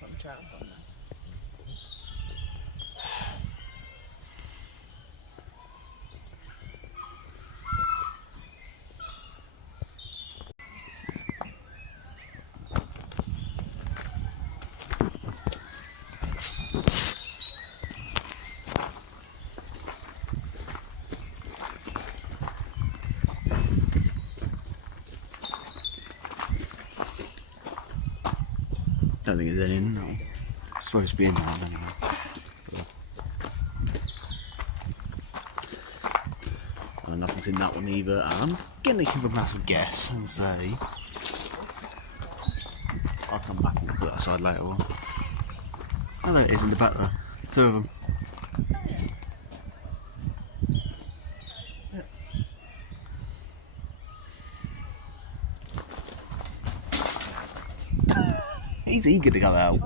Put my trousers on now. Don't think there's any in there. It's supposed to be in there anyway. Well, nothing's in that one either, and I'm gonna give a massive guess and say I'll come back and look at that side later on. Oh, there it is in the back there. Two of them. He's eager to go out.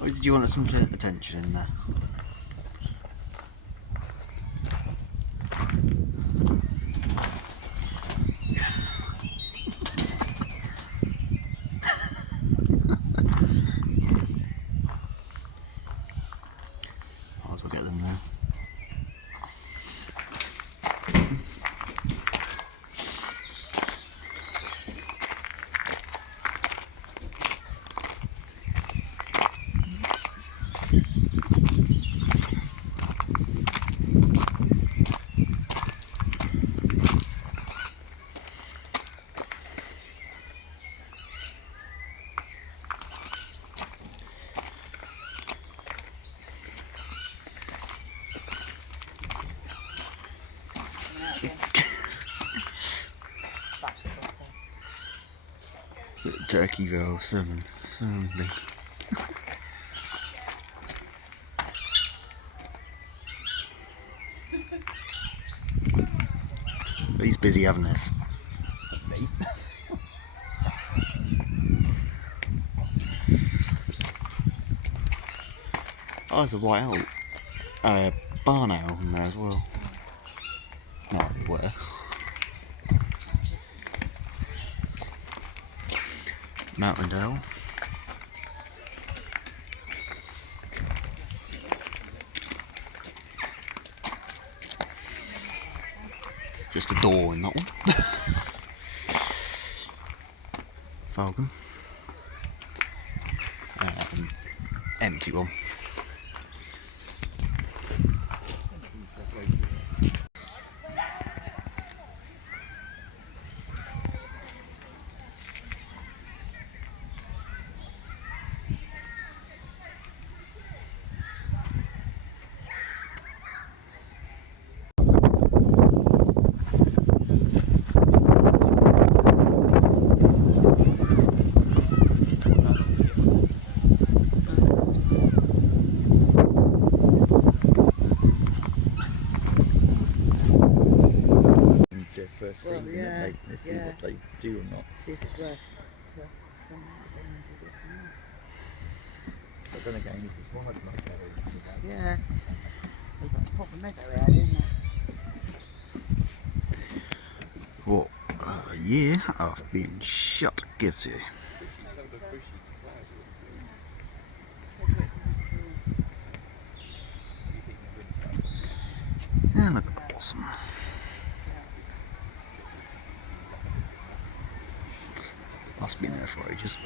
Or did you want some attention in there? Might as well get them there. Turkey roll, something. He's busy having it. Oh, there's a white owl. Barn owl in there as well. No idea where. Mountain owl. Just a door in that one. Falcon. Empty one. First season, and they see what they do or not. See if it's worth But then again, if it's wide enough there, Yeah. There's a proper meadow area, isn't there? What a year of being shot gives you. And look at the blossom. Must be there for ages.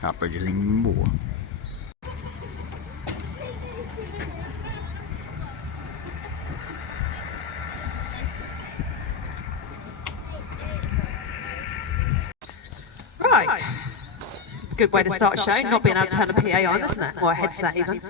That bridge is even more. Right. It's a good way to start a show, not being able to turn a PA on, isn't it? Or a headset even.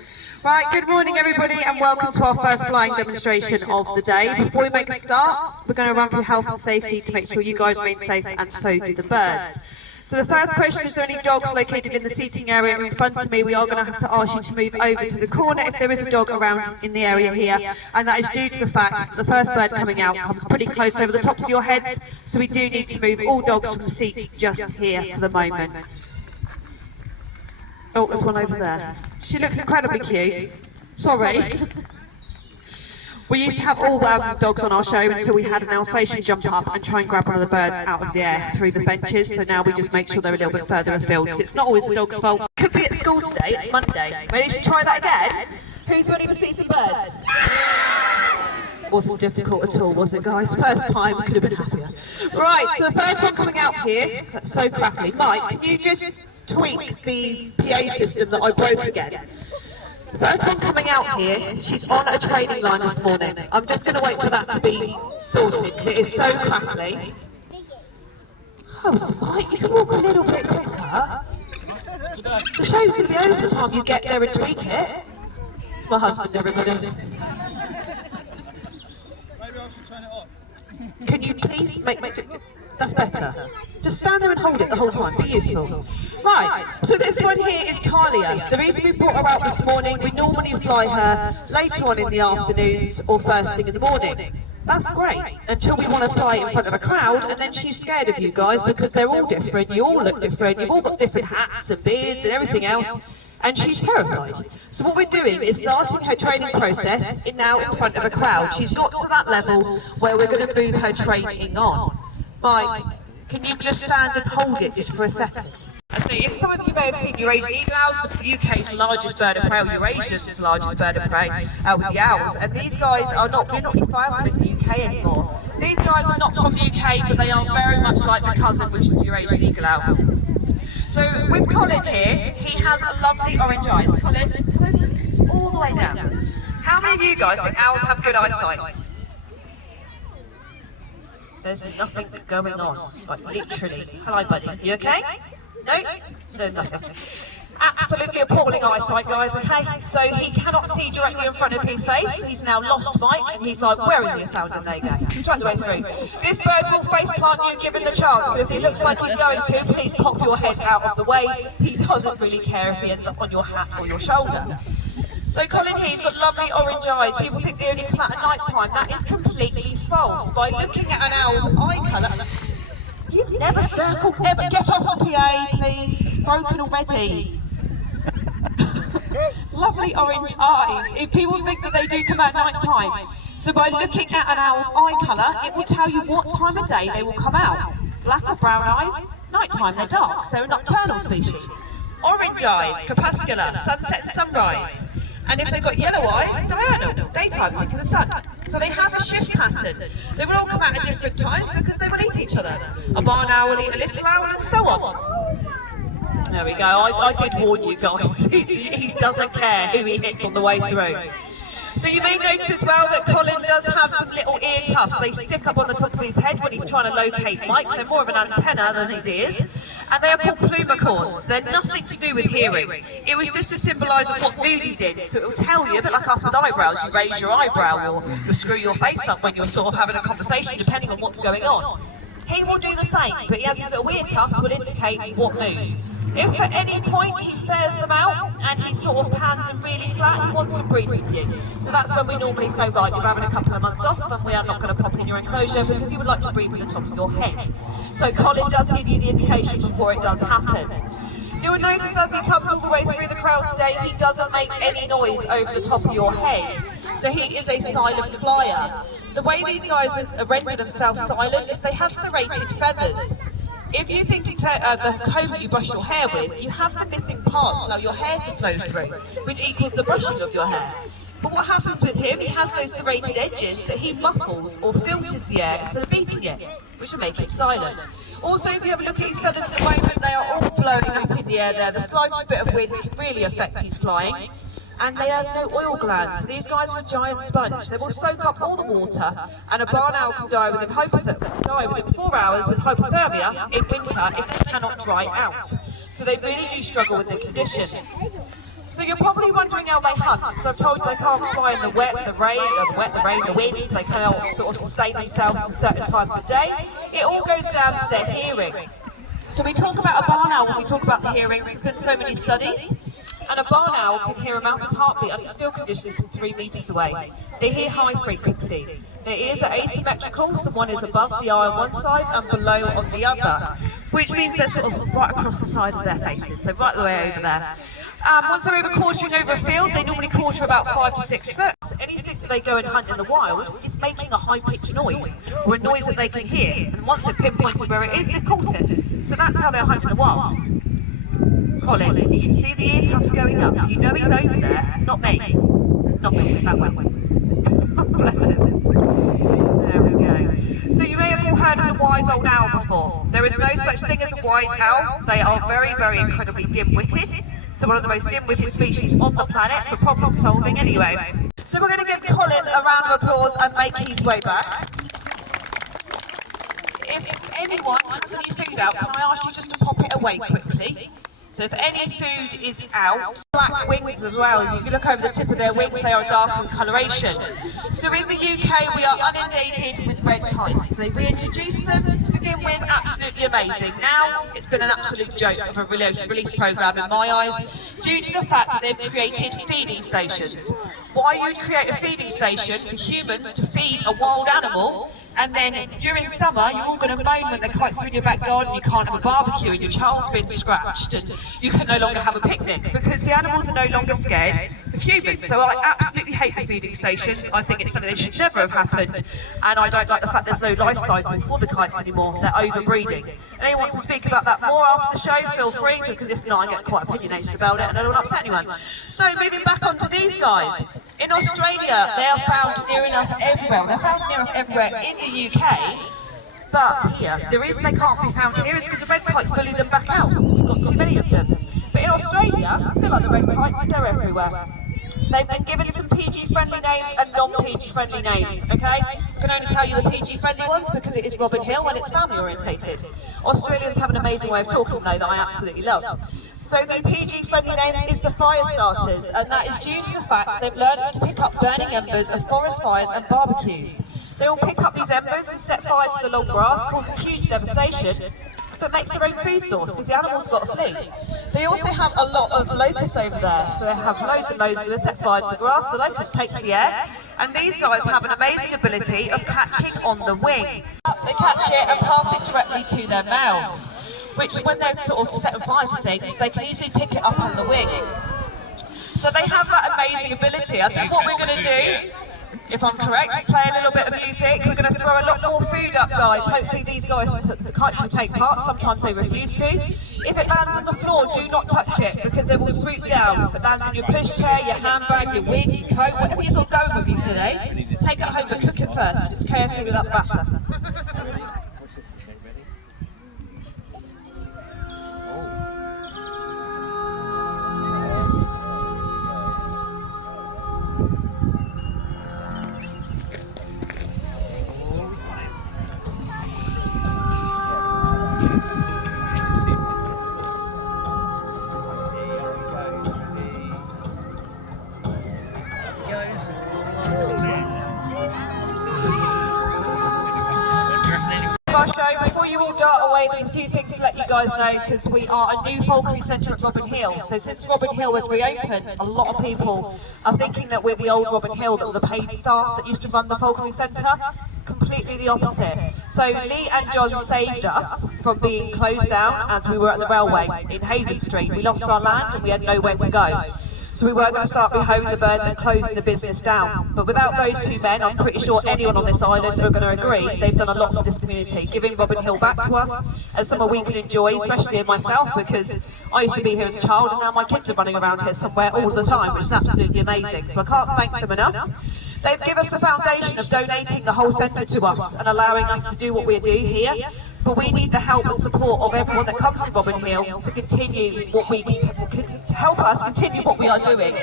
Right, good morning everybody and welcome to our first flying demonstration of the day. Before we make a start, we're going to run through health and safety to make sure you guys remain safe and so do the birds. So the first question, is there any dogs located in the seating area in front of me? We are going to have to ask you to move over to the corner if there is a dog around in the area here. And that is due to the fact that the first bird coming out comes pretty close over the tops of your heads. So we do need to move all dogs from the seats just here for the moment. Oh, there's one over there. She looks incredibly cute. Sorry. We used to have all dogs on our show until we had an Alsatian jump up and try and grab one of the birds out of the air through the benches, so now we just make sure they're a little bit further afield, because it's not always the dog's fault. Could be at school today, it's Monday. Ready to try that again? Who's ready to see some birds? Wasn't difficult at all, was it guys? First time, could have been happier. Right, so the first one coming out here, that's so crackly. Mike, can you just tweak the PA system that I broke again? First one coming out here, she's on a training line this morning. I'm just going to wait for that to be sorted because it is so crackly. Oh, right, you can walk a little bit quicker. The show's going to be over the time you get there and tweak it. It's my husband, everybody. Maybe I should turn it off. Can you please make that's better. Just stand there and hold it the whole time. Be useful. Right, so this one here is Talia. The reason we brought her out this morning, we normally fly her later on in the afternoons or first thing in the morning. That's great, until we want to fly in front of a crowd, and then she's scared of you guys because they're all different, you all look different, you've all got different hats and beards and everything else, and she's terrified. So what we're doing is starting her training process now in front of a crowd. She's got to that level where we're going to move her training on. Mike, can you just stand and hold it just for a second? So if some of you may have seen Eurasian eagle owls, the UK's largest bird of prey, or Eurasia's largest bird of prey, with the owls, and these guys are not, we're not really flying them in the UK anymore. These guys are not from the UK, but they are very much like the cousin, which is the Eurasian eagle owl. So with Colin here, he has a lovely orange eyes. Colin, all the way down. How many of you guys think owls have good eyesight? There's nothing going on, like literally. Hello buddy, you okay? No? No, nothing. Absolutely appalling eyesight guys, okay? So he cannot see directly in front of his face. He's now lost Mike and he's like, where have you found him? There you go. He's trying to way through. This bird will face plant you given the chance, so if he looks like he's going to, please pop your head out of the way. He doesn't really care if he ends up on your hat or your shoulder. So Colin here, he's got lovely orange eyes. People think they only come out at night time. That is completely false. By looking at an owl's eye colour, you've never circled ever. Get off the PA, please. It's broken already. Lovely orange eyes. If people think that they do come out at night time, so by looking at an owl's eye colour, it will tell you what time of day they will come out. Black or brown eyes, night time they're dark, so a nocturnal species. Orange eyes, crepuscular, sunset and sunrise. And if they've got yellow eyes, diurnal, daytime, think of the sun. So they have a shift pattern. They will all come out at different times because they will eat each other. A barn owl will eat a little owl and so on. There we go, I did warn you guys. He doesn't care who he hits on the way through. So you may notice as well that Colin does have some little ear tufts. They stick up on the top of his head when he's trying to locate Mike. They're more of an antenna than his ears. And they are called plumicorns. They're nothing to do with hearing. It was just to symbolise what mood he's in. So it will tell you, a bit like us with eyebrows, you raise your eyebrow or you screw your face up when you're sort of having a conversation, depending on what's going on. He will do the same, but he has his little ear tufts will indicate what mood. If at any point he flares them out and he sort of pans them really flat, he wants to breed with you. So that's when we normally say, right, you're having a couple of months off and we are not going to pop in your enclosure because you would like to breed with the top of your head. So Colin does give you the indication before it does happen. You'll notice as he comes all the way through the crowd today, he doesn't make any noise over the top of your head. So he is a silent flyer. The way these guys render themselves silent is they have serrated feathers. If you think the comb that you brush your hair with, you have the missing parts to allow your hair to flow through, which equals the brushing of your hair. But what happens with him, he has those serrated edges, so he muffles or filters the air instead of beating it, which will make him silent. Also, if you have a look at his feathers at the moment, they are all blowing up in the air there. The slightest bit of wind can really affect his flying. And they have no oil glands, so these guys are a giant sponge. They will soak up all the water, and a barn owl can die within 4 hours with hypothermia in winter if they cannot dry out. So they really do struggle with the conditions. So you're probably wondering how they hunt, because I've told you they can't fly in the wet, the rain, the wind, they cannot sort of sustain themselves at certain times of day. It all goes down to their hearing. So we talk about a barn owl when we talk about the hearing, there's been so many studies. And a barn owl can hear a mouse's heartbeat under still conditions from 3 meters away. They hear high frequency. Their ears are asymmetrical, so one is above the eye on one side and below on the other, which means they're sort of right across the side of their faces, so right the way over there. Once they're over quartering over a field, they normally quarter about 5 to 6 foot. So anything that they go and hunt in the wild is making a high-pitched noise, or a noise that they can hear. And once they've pinpointed where it is, they've caught it. So that's how they're hunting in the wild. Colin, you can see the ear tufts going up. You know he's over there, not me. Not me, that way. Bless him. There we go. So you may have all heard of the wise old owl before. There is no such thing as a wise owl. They are very, very incredibly dim-witted. So one of the most dim-witted species on the planet for problem solving anyway. So we're going to give Colin a round of applause and make his way back. If anyone has any food out, can I ask you just to pop it away quickly? So if any food is out, black wings as well, if you look over the tip of their wings, they are dark in coloration. So in the UK, we are inundated with red kites. So we introduced them to begin with, absolutely amazing. Now, it's been an absolute joke of a release programme in my eyes, due to the fact that they've created feeding stations. Why you'd create a feeding station for humans to feed a wild animal, and then during summer, you're all going to moan when the kites are in your back garden, you can't have a barbecue and your child's been scratched and you can no longer have a picnic because the animals are no longer scared of humans. So I absolutely hate the feeding stations. I think it's something that should never have happened, and I don't like the fact there's no life cycle for the kites anymore. They're overbreeding. And anyone wants to speak about that more after the show, feel free, because if not, I get quite opinionated about it and I don't want to upset anyone. So moving back onto these guys. In Australia, they are found near enough everywhere. They're found near enough everywhere in the UK, but here, the reason they can't be found here is because the red kites bully them back out. We've got too many of them. But in Australia, a bit like the red kites, they're everywhere. They've been given some PG-friendly names and non-PG-friendly names, okay? I can only tell you the PG-friendly ones because it is Robin Hill and it's family-orientated. Australians have an amazing way of talking, though, that I absolutely love. So the PG-friendly names is the fire starters, and that is due to the fact that they've learned to pick up burning embers of forest fires and barbecues. They will pick up these embers and set fire to the long grass, causing huge devastation, but makes their own food source because the animals got to flee. They also have a lot of locusts over there, so they have loads and loads of them set fire to the grass, the locusts take to the air, and these guys have an amazing ability of catching on the wing. They catch it and pass it directly to their mouths, which when they're sort of setting fire to things, they can easily pick it up on the wing. So they have that amazing ability. I think what we're going to do, if I'm correct, is play a little bit of music. We're going to throw a lot more food up, guys. Hopefully these guys, the kites will take part. Sometimes they refuse to. If it lands on the floor, do not touch it because they will swoop down. If it lands in your pushchair, your handbag, your wig, your coat, whatever you've got going with you today, take it home for cooking first because it's KFC without the batter. Before you all dart away, there's a few things to let you guys know because we are a new falconry centre at Robin Hill. So since Robin Hill was reopened, a lot of people are thinking that we're the old Robin Hill, that were the paid staff that used to run the falconry centre. completely the opposite. So Lee and John saved us from being closed down as we were at the railway in Haven Street. We lost our land and we had nowhere to go. So we were going to start rehoming the birds and closing the business down. But without those two men, I'm pretty sure anyone on this island are going to agree, they've done a lot for this community, giving Robin Hill back to us as somewhere we can enjoy, especially in myself, because I used to be here as a child and now my kids are running around here somewhere all the time, which is absolutely amazing. So I can't thank them enough. They've given us the foundation of donating the whole centre to us and allowing us to do what we do here. But we need the help and support of everyone that comes to Robin Hill to continue what we to help us continue what we are doing.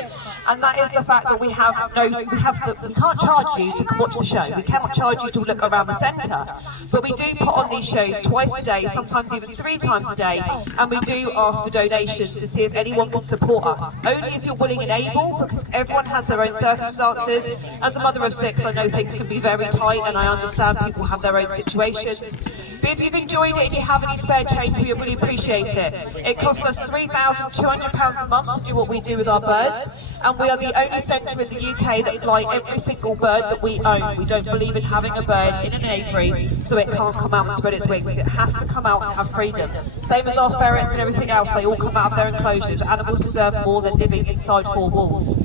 And that is the fact that we can't charge you to watch the show. We cannot charge you to look around the centre. But we do put on these shows twice a day, sometimes even 3 times a day, and we do ask for donations to see if anyone can support us. Only if you're willing and able, because everyone has their own circumstances. As a mother of 6, I know things can be very tight, and I understand people have their own situations. But if you've enjoyed it and you have any spare change, we really appreciate it. It costs us £3,200 a month to do what we do with our birds, and we are the only centre in the UK that fly every single bird that we own. We don't believe in having a bird in an aviary so it can't come out and spread its wings. It has to come out and have freedom. Same as our ferrets and everything else, they all come out of their enclosures. Animals deserve more than living inside 4 walls.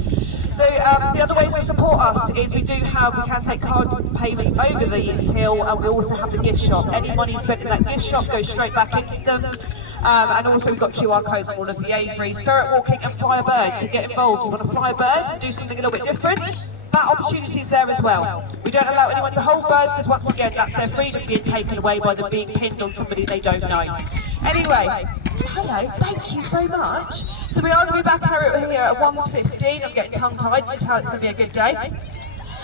So the other ways to support us is we can take card payments over the till, and we also have the gift shop. Any money spent in that gift shop goes straight back into them. And also we've got QR codes on all of the aviaries. Ferret walking and fly a bird, so get involved. You want to fly a bird and do something a little bit different? That opportunity is there as well. We don't allow anyone to hold birds because once again that's their freedom being taken away by them being pinned on somebody they don't know. Anyway, hello, thank you so much. So we are going to be back here at 1:15. I'm getting tongue-tied, you can tell it's going to be a good day.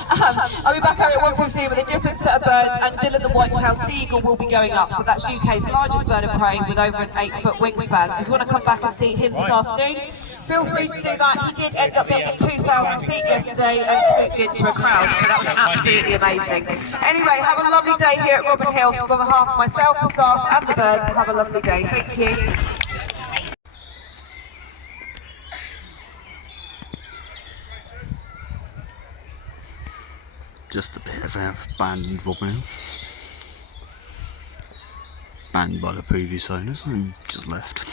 I'll be back here at 1:15 with a different set of birds, and Dylan the white-tailed sea eagle will be going up. So that's UK's largest bird of prey with over an 8-foot wingspan. So if you want to come back and see him this afternoon, feel free to do that. He did end up being at 2,000 feet yesterday and scooped into a crowd, so that was absolutely amazing. Anyway, have a lovely day here at Robin Hill. So on behalf of myself, the staff and the birds, have a lovely day. Thank you. Just a bit of abandoned Robin Hill. Banned by the previous owners and just left.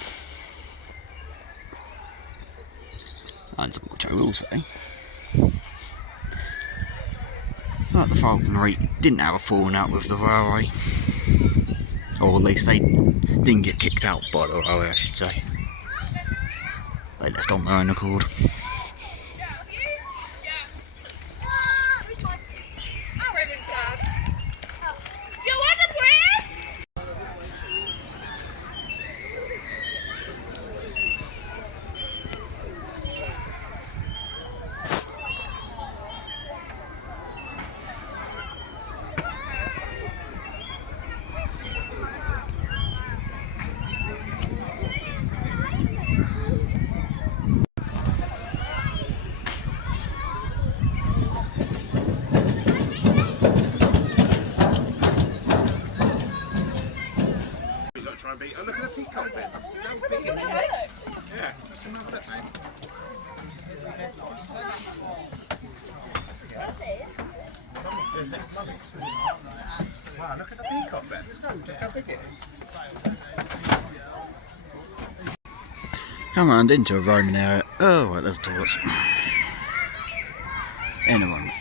And something which I will say. But the falconry didn't have a falling out with the railway. Or at least they didn't get kicked out by the railway, I should say. They left on their own accord. Oh, look at the peacock there. How big is it? Yeah, come over that, mate. Wow, look at the peacock there. Look how big it is. Come round into a roaming area. Oh, right, there's toilets. In a moment.